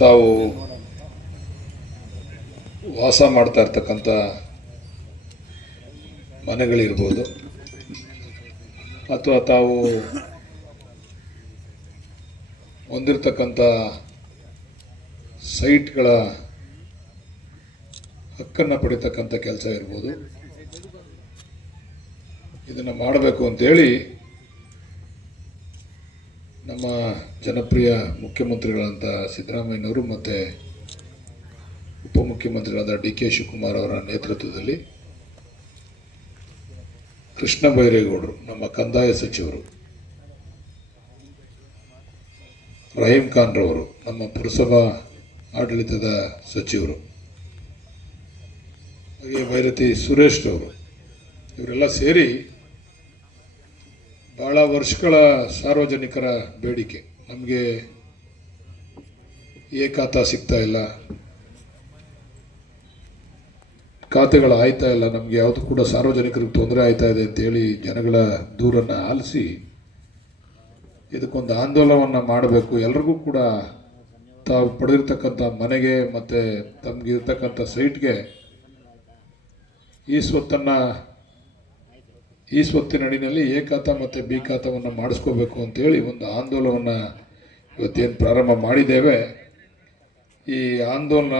ತಾವು ವಾಸ ಮಾಡ್ತಾ ಇರ್ತಕ್ಕಂಥ ಮನೆಗಳಿರ್ಬೋದು ಅಥವಾ ತಾವು ಹೊಂದಿರತಕ್ಕಂಥ ಸೈಟ್ಗಳ ಹಕ್ಕನ್ನು ಪಡಿತಕ್ಕಂಥ ಕೆಲಸ ಇರ್ಬೋದು. ಇದನ್ನು ಮಾಡಬೇಕು ಅಂತೇಳಿ ನಮ್ಮ ಜನಪ್ರಿಯ ಮುಖ್ಯಮಂತ್ರಿಗಳಂತ ಸಿದ್ದರಾಮಯ್ಯನವರು ಮತ್ತು ಉಪಮುಖ್ಯಮಂತ್ರಿಗಳಾದ ಡಿ ಕೆ ಶಿವಕುಮಾರ್ ಅವರ ನೇತೃತ್ವದಲ್ಲಿ ಕೃಷ್ಣ ಬೈರೇಗೌಡರು, ನಮ್ಮ ಕಂದಾಯ ಸಚಿವರು, ರಹೀಂ ಖಾನ್ರವರು, ನಮ್ಮ ಪುರಸಭಾ ಆಡಳಿತದ ಸಚಿವರು ಹಾಗೆ ಭೈರತಿ ಸುರೇಶ್ ರವರು ಇವರೆಲ್ಲ ಸೇರಿ ಭಾಳ ವರ್ಷಗಳ ಸಾರ್ವಜನಿಕರ ಬೇಡಿಕೆ. ನಮಗೆ ಏ ಖಾತಾ ಸಿಗ್ತಾ ಇಲ್ಲ. ಖಾತೆಗಳು ಆಯ್ತಾ ಇಲ್ಲ. ನಮಗೆ ಯಾವುದು ಕೂಡ ಸಾರ್ವಜನಿಕರಿಗೆ ತೊಂದರೆ ಆಯ್ತಾ ಇದೆ ಅಂತೇಳಿ ಜನಗಳ ದೂರನ್ನು ಆಲಿಸಿ ಇದಕ್ಕೊಂದು ಆಂದೋಲನವನ್ನು ಮಾಡಬೇಕು. ಎಲ್ರಿಗೂ ಕೂಡ ತಾವು ಪಡೆದಿರ್ತಕ್ಕಂಥ ಮನೆಗೆ ಮತ್ತು ತಮಗಿರ್ತಕ್ಕಂಥ ಸೈಟ್ಗೆ ಈ ಸ್ವತ್ತನ್ನು ಈ ಸ್ವತ್ತಿನಡಿನಲ್ಲಿ ಎ ಖಾತ ಮತ್ತು ಬಿ ಖಾತವನ್ನು ಮಾಡಿಸ್ಕೋಬೇಕು ಅಂತೇಳಿ ಒಂದು ಆಂದೋಲನವನ್ನು ಇವತ್ತೇನು ಪ್ರಾರಂಭ ಮಾಡಿದ್ದೇವೆ. ಈ ಆಂದೋಲನ,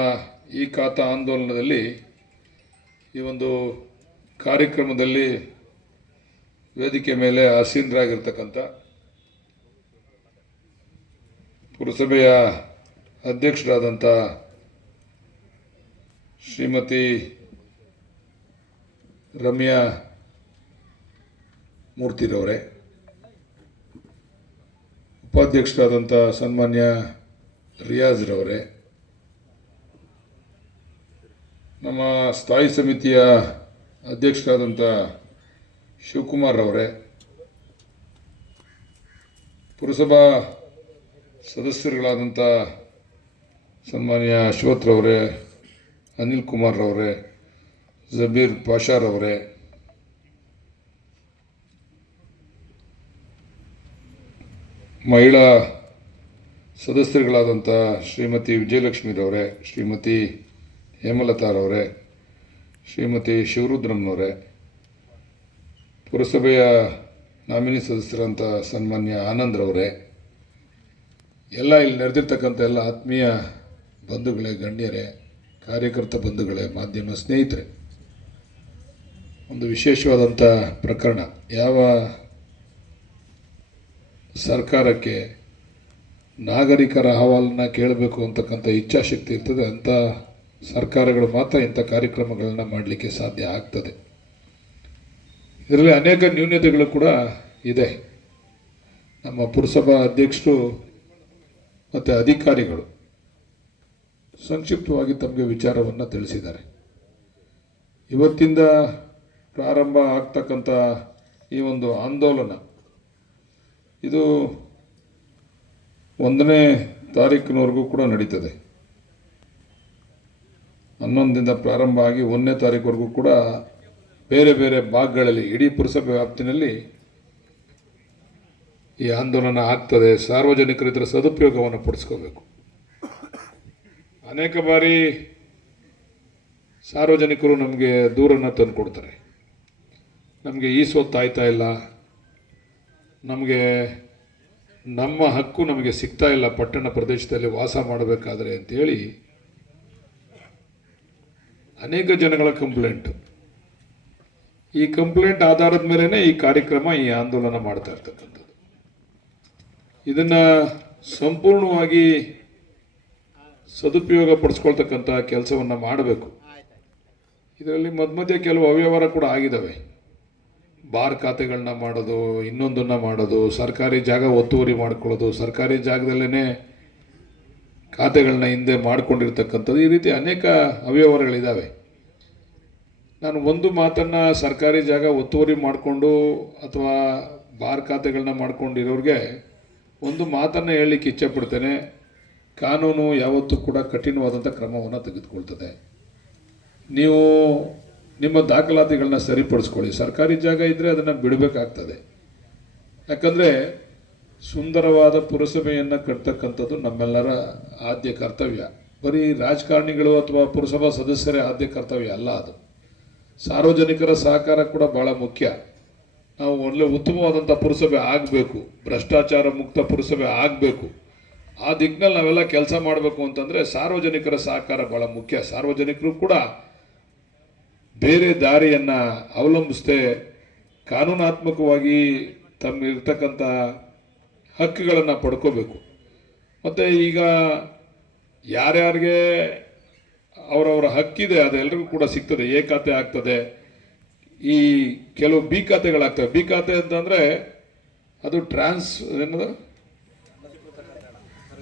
ಈ ಖಾತ ಆಂದೋಲನದಲ್ಲಿ ಈ ಒಂದು ಕಾರ್ಯಕ್ರಮದಲ್ಲಿ ವೇದಿಕೆ ಮೇಲೆ ಆಸೀನರಾಗಿರ್ತಕ್ಕಂಥ ಪುರಸಭೆಯ ಅಧ್ಯಕ್ಷರಾದಂಥ ಶ್ರೀಮತಿ ರಮ್ಯಾ ಮೂರ್ತಿರವರೇ. ಉಪಾಧ್ಯಕ್ಷರಾದಂಥ ಸನ್ಮಾನ್ಯ ರಿಯಾಜ್ರವರೇ. ನಮ್ಮ ಸ್ಥಾಯಿ ಸಮಿತಿಯ ಅಧ್ಯಕ್ಷರಾದಂಥ ಶಿವಕುಮಾರ್ ಅವರೇ ಪುರಸಭಾ ಸದಸ್ಯರುಗಳಾದಂಥ ಸನ್ಮಾನ್ಯ ಅಶ್ವಥ್ರವರೇ ಅನಿಲ್ ಕುಮಾರ್ ರವರೇ ಜಬೀರ್ ಪಾಷಾರವರೇ. ಮಹಿಳಾ ಸದಸ್ಯರುಗಳಾದಂಥ ಶ್ರೀಮತಿ ವಿಜಯಲಕ್ಷ್ಮಿರವರೇ, ಶ್ರೀಮತಿ ಹೇಮಲತಾರವರೇ, ಶ್ರೀಮತಿ ಶಿವರುದ್ರಮ್ನವರೇ ಪುರಸಭೆಯ ನಾಮಿನಿ ಸದಸ್ಯರಂಥ ಸನ್ಮಾನ್ಯ ಆನಂದ್ರವರೇ, ಎಲ್ಲ ಇಲ್ಲಿ ನಡೆದಿರ್ತಕ್ಕಂಥ ಎಲ್ಲ ಆತ್ಮೀಯ ಬಂಧುಗಳೇ, ಗಣ್ಯರೇ, ಕಾರ್ಯಕರ್ತ ಬಂಧುಗಳೇ, ಮಾಧ್ಯಮ ಸ್ನೇಹಿತರೆ, ಒಂದು ವಿಶೇಷವಾದಂಥ ಪ್ರಕರಣ. ಯಾವ ಸರ್ಕಾರಕ್ಕೆ ನಾಗರಿಕರ ಅಹವಾಲನ್ನು ಕೇಳಬೇಕು ಅಂತಕ್ಕಂಥ ಇಚ್ಛಾಶಕ್ತಿ ಇರ್ತದೆ, ಅಂಥ ಸರ್ಕಾರಗಳು ಮಾತ್ರ ಇಂಥ ಕಾರ್ಯಕ್ರಮಗಳನ್ನು ಮಾಡಲಿಕ್ಕೆ ಸಾಧ್ಯ ಆಗ್ತದೆ. ಇದರಲ್ಲಿ ಅನೇಕ ನ್ಯೂನ್ಯತೆಗಳು ಕೂಡ ಇದೆ. ನಮ್ಮ ಪುರಸಭಾ ಅಧ್ಯಕ್ಷರು ಮತ್ತು ಅಧಿಕಾರಿಗಳು ಸಂಕ್ಷಿಪ್ತವಾಗಿ ತಮಗೆ ವಿಚಾರವನ್ನು ತಿಳಿಸಿದ್ದಾರೆ. ಇವತ್ತಿಂದ ಪ್ರಾರಂಭ ಆಗ್ತಕ್ಕಂಥ ಈ ಒಂದು ಆಂದೋಲನ ಇದು ಒಂದನೇ ತಾರೀಕಿನವರೆಗೂ ಕೂಡ ನಡೀತದೆ. ಹನ್ನೊಂದರಿಂದ ಪ್ರಾರಂಭ ಆಗಿ ಒಂದನೇ ತಾರೀಕುವರೆಗೂ ಕೂಡ ಬೇರೆ ಬೇರೆ ಭಾಗಗಳಲ್ಲಿ, ಇಡೀ ಪುರಸಭೆ ವ್ಯಾಪ್ತಿನಲ್ಲಿ ಈ ಆಂದೋಲನ ಆಗ್ತದೆ. ಸಾರ್ವಜನಿಕರು ಇದರ ಸದುಪಯೋಗವನ್ನು ಪಡಿಸ್ಕೋಬೇಕು. ಅನೇಕ ಬಾರಿ ಸಾರ್ವಜನಿಕರು ನಮಗೆ ದೂರನ್ನು ತಂದು ಕೊಡ್ತಾರೆ ನಮಗೆ ಈ ಸೊತ್ತು ಆಯ್ತಾ ಇಲ್ಲ? ನಮಗೆ ನಮ್ಮ ಹಕ್ಕು ನಮಗೆ ಸಿಗ್ತಾ ಇಲ್ಲ ಪಟ್ಟಣ ಪ್ರದೇಶದಲ್ಲಿ ವಾಸ ಮಾಡಬೇಕಾದ್ರೆ ಅಂತೇಳಿ ಅನೇಕ ಜನಗಳ ಕಂಪ್ಲೇಂಟು. ಈ ಕಂಪ್ಲೇಂಟ್ ಆಧಾರದ ಮೇಲೇ ಈ ಕಾರ್ಯಕ್ರಮ ಈ ಆಂದೋಲನ ಮಾಡ್ತಾ ಇರ್ತಕ್ಕಂಥದ್ದು. ಇದನ್ನು ಸಂಪೂರ್ಣವಾಗಿ ಸದುಪಯೋಗ ಪಡಿಸ್ಕೊಳ್ತಕ್ಕಂಥ ಕೆಲಸವನ್ನು ಮಾಡಬೇಕು. ಇದರಲ್ಲಿ ಮಧ್ಯ ಮಧ್ಯೆ ಕೆಲವು ಅವ್ಯವಹಾರ ಕೂಡ ಆಗಿದ್ದಾವೆ ಬಾರ್ ಖಾತೆಗಳನ್ನ ಮಾಡೋದು, ಇನ್ನೊಂದನ್ನು ಮಾಡೋದು, ಸರ್ಕಾರಿ ಜಾಗ ಒತ್ತುವರಿ ಮಾಡ್ಕೊಳ್ಳೋದು, ಸರ್ಕಾರಿ ಜಾಗದಲ್ಲೇ ಖಾತೆಗಳನ್ನ ಹಿಂದೆ ಮಾಡಿಕೊಂಡಿರ್ತಕ್ಕಂಥದ್ದು ಈ ರೀತಿ ಅನೇಕ ಅವ್ಯವಹಾರಗಳಿದ್ದಾವೆ ನಾನು ಒಂದು ಮಾತನ್ನು ಸರ್ಕಾರಿ ಜಾಗ ಒತ್ತುವರಿ ಮಾಡಿಕೊಂಡು ಅಥವಾ ಬಾರ್ ಖಾತೆಗಳನ್ನ ಮಾಡ್ಕೊಂಡಿರೋರಿಗೆ ಒಂದು ಮಾತನ್ನು ಹೇಳಲಿಕ್ಕೆ ಇಚ್ಛೆಪಡ್ತೇನೆ ಕಾನೂನು ಯಾವತ್ತೂ ಕೂಡ ಕಠಿಣವಾದಂಥ ಕ್ರಮವನ್ನು ತೆಗೆದುಕೊಳ್ತದೆ. ನೀವು ನಿಮ್ಮ ದಾಖಲಾತಿಗಳನ್ನ ಸರಿಪಡಿಸ್ಕೊಳ್ಳಿ. ಸರ್ಕಾರಿ ಜಾಗ ಇದ್ದರೆ ಅದನ್ನು ಬಿಡಬೇಕಾಗ್ತದೆ. ಯಾಕಂದರೆ ಸುಂದರವಾದ ಪುರಸಭೆಯನ್ನು ಕಟ್ತಕ್ಕಂಥದ್ದು ನಮ್ಮೆಲ್ಲರ ಆದ್ಯ ಕರ್ತವ್ಯ. ಬರೀ ರಾಜಕಾರಣಿಗಳು ಅಥವಾ ಪುರಸಭಾ ಸದಸ್ಯರೇ ಆದ್ಯ ಕರ್ತವ್ಯ ಅಲ್ಲ ಅದು. ಸಾರ್ವಜನಿಕರ ಸಹಕಾರ ಕೂಡ ಭಾಳ ಮುಖ್ಯ. ನಾವು ಒಳ್ಳೆ ಉತ್ತಮವಾದಂಥ ಪುರಸಭೆ ಆಗಬೇಕು. ಭ್ರಷ್ಟಾಚಾರ ಮುಕ್ತ ಪುರಸಭೆ ಆಗಬೇಕು. ಆ ದಿಕ್ಕಿನಲ್ಲಿ ನಾವೆಲ್ಲ ಕೆಲಸ ಮಾಡಬೇಕು ಅಂತಂದರೆ ಸಾರ್ವಜನಿಕರ ಸಹಕಾರ ಭಾಳ ಮುಖ್ಯ. ಸಾರ್ವಜನಿಕರು ಕೂಡ ಬೇರೆ ದಾರಿಯನ್ನು ಅವಲಂಬಿಸದೆ ಕಾನೂನಾತ್ಮಕವಾಗಿ ತಮ್ಮ ಇರ್ತಕ್ಕಂಥ ಹಕ್ಕುಗಳನ್ನು ಪಡ್ಕೋಬೇಕು. ಮತ್ತು ಈಗ ಯಾರ್ಯಾರಿಗೆ ಅವರವರ ಹಕ್ಕಿದೆ ಅದೆಲ್ಲರಿಗೂ ಕೂಡ ಸಿಗ್ತದೆ, ಎ ಖಾತೆ ಆಗ್ತದೆ, ಈ ಕೆಲವು ಬಿ ಖಾತೆಗಳಾಗ್ತವೆ. ಬಿ ಖಾತೆ ಅಂತಂದರೆ ಅದು ಟ್ರಾನ್ಸ್ ಏನದು?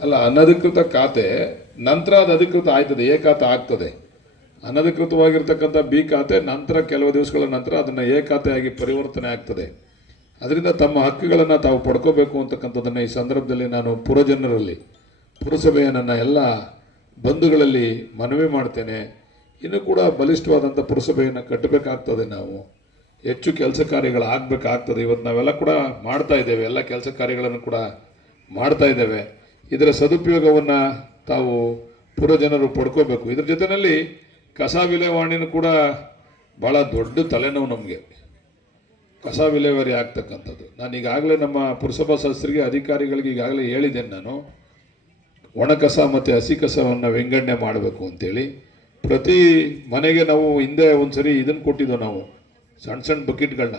ಅಲ್ಲ, ಅನಧಿಕೃತ ಖಾತೆ, ನಂತರ ಅದು ಅಧಿಕೃತ ಆಯ್ತದೆ ಖಾತೆ ಆಗ್ತದೆ. ಅನಧಿಕೃತವಾಗಿರ್ತಕ್ಕಂಥ ಬಿ ಖಾತೆ ನಂತರ ಕೆಲವು ದಿವಸಗಳ ನಂತರ ಅದನ್ನು ಎ ಖಾತೆಯಾಗಿ ಪರಿವರ್ತನೆ ಆಗ್ತದೆ. ಅದರಿಂದ ತಮ್ಮ ಹಕ್ಕುಗಳನ್ನು ತಾವು ಪಡ್ಕೋಬೇಕು ಅಂತಕ್ಕಂಥದ್ದನ್ನು ಈ ಸಂದರ್ಭದಲ್ಲಿ ನಾನು ಪುರಜನರಲ್ಲಿ, ಪುರಸಭೆಯ ನನ್ನ ಎಲ್ಲ ಬಂಧುಗಳಲ್ಲಿ ಮನವಿ ಮಾಡ್ತೇನೆ. ಇನ್ನೂ ಕೂಡ ಬಲಿಷ್ಠವಾದಂಥ ಪುರಸಭೆಯನ್ನು ಕಟ್ಟಬೇಕಾಗ್ತದೆ ನಾವು. ಹೆಚ್ಚು ಕೆಲಸ ಕಾರ್ಯಗಳು ಆಗಬೇಕಾಗ್ತದೆ. ಇವತ್ತು ನಾವೆಲ್ಲ ಕೂಡ ಮಾಡ್ತಾ ಇದ್ದೇವೆ. ಎಲ್ಲ ಕೆಲಸ ಕಾರ್ಯಗಳನ್ನು ಕೂಡ ಮಾಡ್ತಾ ಇದ್ದೇವೆ. ಇದರ ಸದುಪಯೋಗವನ್ನು ತಾವು ಪುರಜನರು ಪಡ್ಕೋಬೇಕು. ಇದ್ರ ಜೊತೆಯಲ್ಲಿ ಕಸ ವಿಲೇವಾಣಿನೂ ಕೂಡ ಭಾಳ ದೊಡ್ಡ ತಲೆನೋವು ನಮಗೆ. ಕಸ ವಿಲೇವಾರಿ ಆಗ್ತಕ್ಕಂಥದ್ದು. ನಾನು ಈಗಾಗಲೇ ನಮ್ಮ ಪುರಸಭಾ ಸದಸ್ಯರಿಗೆ, ಅಧಿಕಾರಿಗಳಿಗೆ ಈಗಾಗಲೇ ಹೇಳಿದ್ದೇನೆ ನಾನು. ಒಣ ಕಸ ಮತ್ತು ಹಸಿ ಕಸವನ್ನು ವಿಂಗಡಣೆ ಮಾಡಬೇಕು ಅಂತೇಳಿ. ಪ್ರತಿ ಮನೆಗೆ ನಾವು ಹಿಂದೆ ಒಂದು ಸರಿ ಇದನ್ನು ಕೊಟ್ಟಿದ್ದೋ ನಾವು ಸಣ್ಣ ಸಣ್ಣ ಬಕೆಟ್ಗಳನ್ನ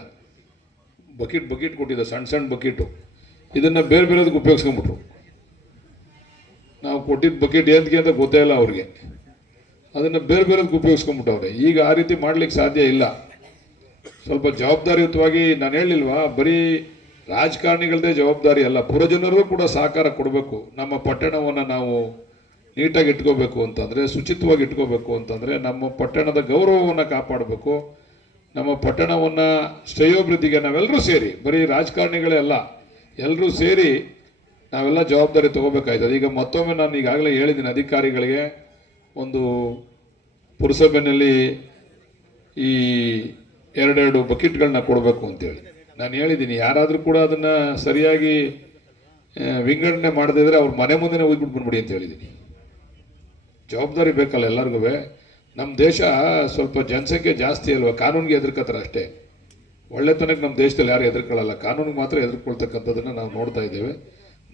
ಬಕೆಟ್ ಬಕೆಟ್ ಕೊಟ್ಟಿದ್ದೋ ಸಣ್ಣ ಸಣ್ಣ ಬಕೆಟು. ಇದನ್ನು ಬೇರೆ ಬೇರೆದಕ್ಕೆ ಉಪಯೋಗಿಸ್ಕೊಂಬಿಟ್ರು ನಾವು ಕೊಟ್ಟಿದ್ದ ಬಕೆಟ್ ಏನಕ್ಕೆ ಅಂತ ಗೊತ್ತೇ ಇಲ್ಲ ಅವ್ರಿಗೆ. ಅದನ್ನು ಬೇರೆ ಬೇರೆದಕ್ಕೆ ಉಪಯೋಗಿಸ್ಕೊಂಬಿಟ್ಟವ್ರೆ ಈಗ ಆ ರೀತಿ ಮಾಡ್ಲಿಕ್ಕೆ ಸಾಧ್ಯ ಇಲ್ಲ. ಸ್ವಲ್ಪ ಜವಾಬ್ದಾರಿಯುತವಾಗಿ ನಾನು ಹೇಳಿಲ್ವಾ, ಬರೀ ರಾಜಕಾರಣಿಗಳದೇ ಜವಾಬ್ದಾರಿ ಅಲ್ಲ ಪುರಜನರು ಕೂಡ ಸಹಕಾರ ಕೊಡಬೇಕು. ನಮ್ಮ ಪಟ್ಟಣವನ್ನು ನಾವು ನೀಟಾಗಿ ಇಟ್ಕೋಬೇಕು ಅಂತಂದರೆ ಶುಚಿತ್ವವಾಗಿ ಇಟ್ಕೋಬೇಕು ಅಂತಂದರೆ, ನಮ್ಮ ಪಟ್ಟಣದ ಗೌರವವನ್ನು ಕಾಪಾಡಬೇಕು. ನಮ್ಮ ಪಟ್ಟಣವನ್ನು ಶ್ರೇಯೋಭಿವೃದ್ಧಿಗೆ ನಾವೆಲ್ಲರೂ ಸೇರಿ, ಬರೀ ರಾಜಕಾರಣಿಗಳೇ ಅಲ್ಲ ಎಲ್ಲರೂ ಸೇರಿ ನಾವೆಲ್ಲ ಜವಾಬ್ದಾರಿ ತೊಗೋಬೇಕಾಯ್ತದೆ. ಈಗ ಮತ್ತೊಮ್ಮೆ ನಾನು ಈಗಾಗಲೇ ಹೇಳಿದ್ದೀನಿ ಅಧಿಕಾರಿಗಳಿಗೆ ಒಂದು ಪುರಸಭೆಯಲ್ಲಿ ಈ ಎರಡೆರಡು ಬಕೆಟ್ಗಳನ್ನ ಕೊಡಬೇಕು ಅಂತೇಳಿ. ನಾನು ಹೇಳಿದ್ದೀನಿ ಯಾರಾದರೂ ಕೂಡ ಅದನ್ನು ಸರಿಯಾಗಿ ವಿಂಗಡನೆ ಮಾಡದೇ ಇದ್ದರೆ ಅವ್ರ ಮನೆ ಮುಂದೆ ಹೋಗ್ಬಿಟ್ಟು ಬಂದ್ಬಿಡಿ ಅಂತ ಹೇಳಿದ್ದೀನಿ ಜವಾಬ್ದಾರಿ ಬೇಕಲ್ಲ ಎಲ್ಲರಿಗೂ ನಮ್ಮ ದೇಶ ಸ್ವಲ್ಪ ಜನಸಂಖ್ಯೆ ಜಾಸ್ತಿ ಅಲ್ವಾ? ಕಾನೂನಿಗೆ ಹೆದರ್ಕತ್ತಾರೆ ಅಷ್ಟೇ. ಒಳ್ಳೆತನಕ್ಕೆ ನಮ್ಮ ದೇಶದಲ್ಲಿ ಯಾರು ಹೆದರ್ಕೊಳ್ಳಲ್ಲ. ಕಾನೂನಿಗೆ ಮಾತ್ರ ಹೆದರ್ಕೊಳ್ತಕ್ಕಂಥದ್ದನ್ನು ನಾವು ನೋಡ್ತಾ ಇದ್ದೇವೆ.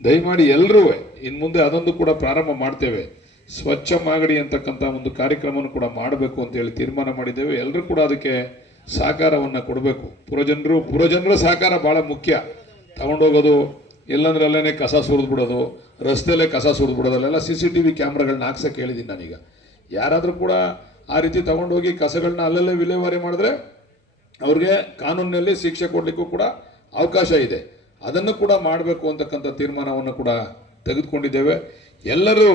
ದಯಮಾಡಿ ಎಲ್ಲರೂ ಇನ್ನು ಮುಂದೆ ಅದೊಂದು ಕೂಡ ಪ್ರಾರಂಭ ಮಾಡ್ತೇವೆ. ಸ್ವಚ್ಛ ಮಾಗಡಿ ಅಂತಕ್ಕಂಥ ಒಂದು ಕಾರ್ಯಕ್ರಮವನ್ನು ಕೂಡ ಮಾಡಬೇಕು ಅಂತೇಳಿ ತೀರ್ಮಾನ ಮಾಡಿದ್ದೇವೆ. ಎಲ್ಲರೂ ಕೂಡ ಅದಕ್ಕೆ ಸಹಕಾರವನ್ನು ಕೊಡಬೇಕು. ಪುರಜನರು, ಪುರಜನರ ಸಹಕಾರ ಭಾಳ ಮುಖ್ಯ. ತಗೊಂಡೋಗೋದು ಎಲ್ಲಂದ್ರೆ ಅಲ್ಲೇ ಕಸ ಸುರಿದು ಬಿಡೋದು ರಸ್ತೆಯಲ್ಲೇ ಕಸ ಸುರಿದು ಬಿಡೋದು ಅಲ್ಲೆಲ್ಲ ಸಿ ಸಿ ಟಿ ವಿ ಕ್ಯಾಮ್ರಾಗಳನ್ನ ಹಾಕ್ಸಕ್ಕೆ ಹೇಳಿದ್ದೀನಿ ನಾನೀಗ. ಯಾರಾದರೂ ಕೂಡ ಆ ರೀತಿ ತಗೊಂಡೋಗಿ ಕಸಗಳನ್ನ ಅಲ್ಲಲ್ಲೇ ವಿಲೇವಾರಿ ಮಾಡಿದ್ರೆ ಅವ್ರಿಗೆ ಕಾನೂನಿನಲ್ಲಿ ಶಿಕ್ಷೆ ಕೊಡಲಿಕ್ಕೂ ಕೂಡ ಅವಕಾಶ ಇದೆ. ಅದನ್ನು ಕೂಡ ಮಾಡಬೇಕು ಅಂತಕ್ಕಂಥ ತೀರ್ಮಾನವನ್ನು ಕೂಡ ತೆಗೆದುಕೊಂಡಿದ್ದೇವೆ. ಎಲ್ಲರೂ